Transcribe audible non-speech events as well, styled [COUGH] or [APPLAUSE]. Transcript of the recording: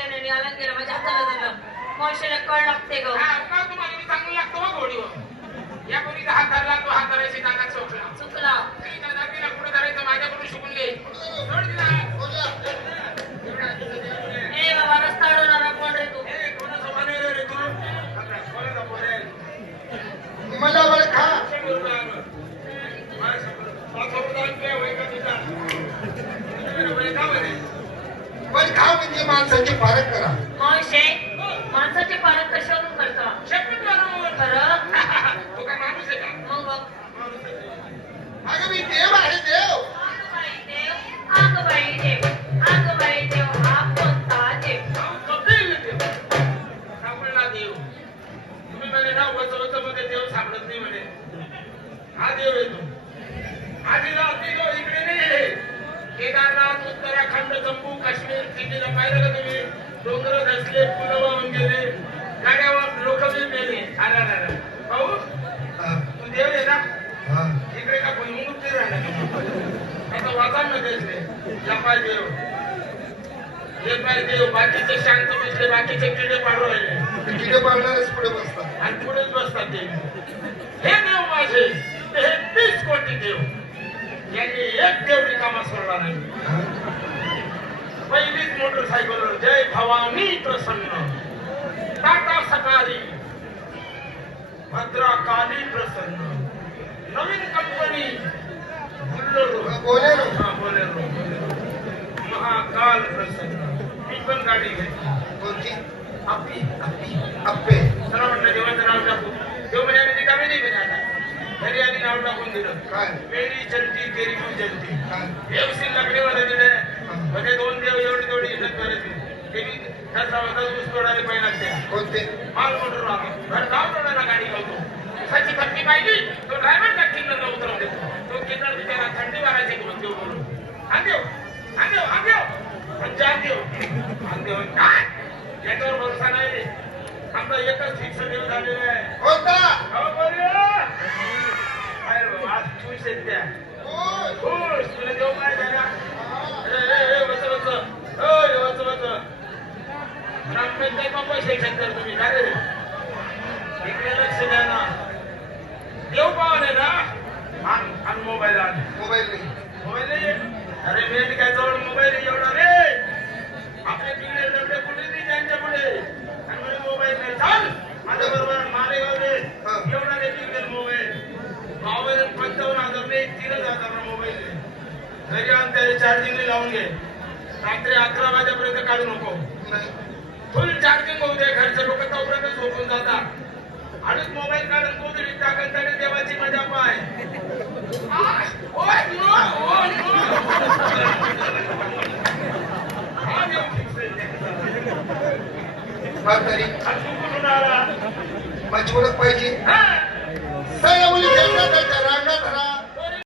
केलं झालं मावशीला कळ लागते गो. का तुम्हाला चांगलं लागतो मग घोडीवर तो हात धरायची नाकात चोकला. चुकला. पुढे तिला कुठं धरायचं माझ्याकडून शिकून घे. खा म्हणजे माणसाची फारक करा मावशे माणसाचे पालक कशावरून करता शपथ मारून. खरं [LAUGHS] तो काय माणूस आहे का? मग बघ माणूस आहे तो. अगं मी देव आहे देव बाई बाई हा कोणता देव कपिल देव. सापडला देव. तुम्ही म्हणे ना मध्ये देव सापडत नाही म्हणे हा देव येतो आधीला देव इकडे नाही. केदारनाथ जम्मू काश्मीर दिल्लीला पाहिलं का तुम्ही? डोंगर धसले पुलं वाहून गेले गाड्यावर लोक बी मेले. अरे. भाऊ तू देव आहे ना? हा. इकडे का कोणी मुक्त राहणार आता वाचा ना त्याचे या पाय देव. बाकीचे शांत बसले बाकीचे किडे पाडू राहिले. किडे पाळणारच पुढे बसतात. आणि पुढेच बसतात ते. हे देव माझे हे तीस कोटी देव. यांनी एक देव रिकामा सोडला नाही. पहिलीच मोटरसायकलवर जय भवानी प्रसन्न. टाटा सकाळी भद्रा काली प्रसन्न. नवीन कंपनी बोलेरो. बोलेरो महाकाल प्रसन्न. मी पण गाडी घेतली कोणती? आपली आपली अप्पे चला म्हटलं देवाचं नाव टाकू. देव म्हणजे रिकामी नाही आता. घरी आधी नाव टाकून दिलं. काय? मेरी चलती तेरी काय? देवसिंग लकडीवाला दिले. म्हणजे दोन देव एवढी तेवढी करायची. ते बी त्याचा होता ऊस तोडायला पहिला त्या कोणते? माल मोटर घर गाव तोडायला गाडी लावतो. ऊसाची थंडी पाहिली तो ड्रायव्हर त्या किन्नरला उतरवून देतो. तो किन्नर बिचारा थंडी वारायची म्हणून देव बोलून आणदेव आणदेव आणदेव म्हणजे आणदेव आणदेव काय? याच्यावर भरोसा नाही रे. आमचा एकच फिक्स देव झालेला आहे. कोणता? हो बोलूया काय रे बाबा, आज खुश आहेत त्या. पैसे शेतकर तुम्ही? रे? इकडे लक्ष द्या ना देव आहे ना. आण आण मोबाईल आण. मोबाईल नाही. मोबाईल? अरे मेंढ काय जवळ मोबाईल एवढा रे. आपल्या तिकडे कुठे नाही त्यांच्या पुढे? आणि मोबाईल नाही. चाल माझ्या बरोबर मालेगाव रे. एवढा रे तिकडे मोबाईल. मोबाईल पंचावन्न हजार नाही तीन हजार मोबाईल. घरी आणून त्याला चार्जिंग लावून घे. रात्री अकरा वाजेपर्यंत काढू नको. फुल चार्जिंग होऊ दे घरचे लोक तोपर्यंत झोपून जातात आणि मोबाईल काढून कोथळीत टाकत त्याने देवाची मजा पाय. हा? माझी ओळख पाहिजे? सगळ्या मुली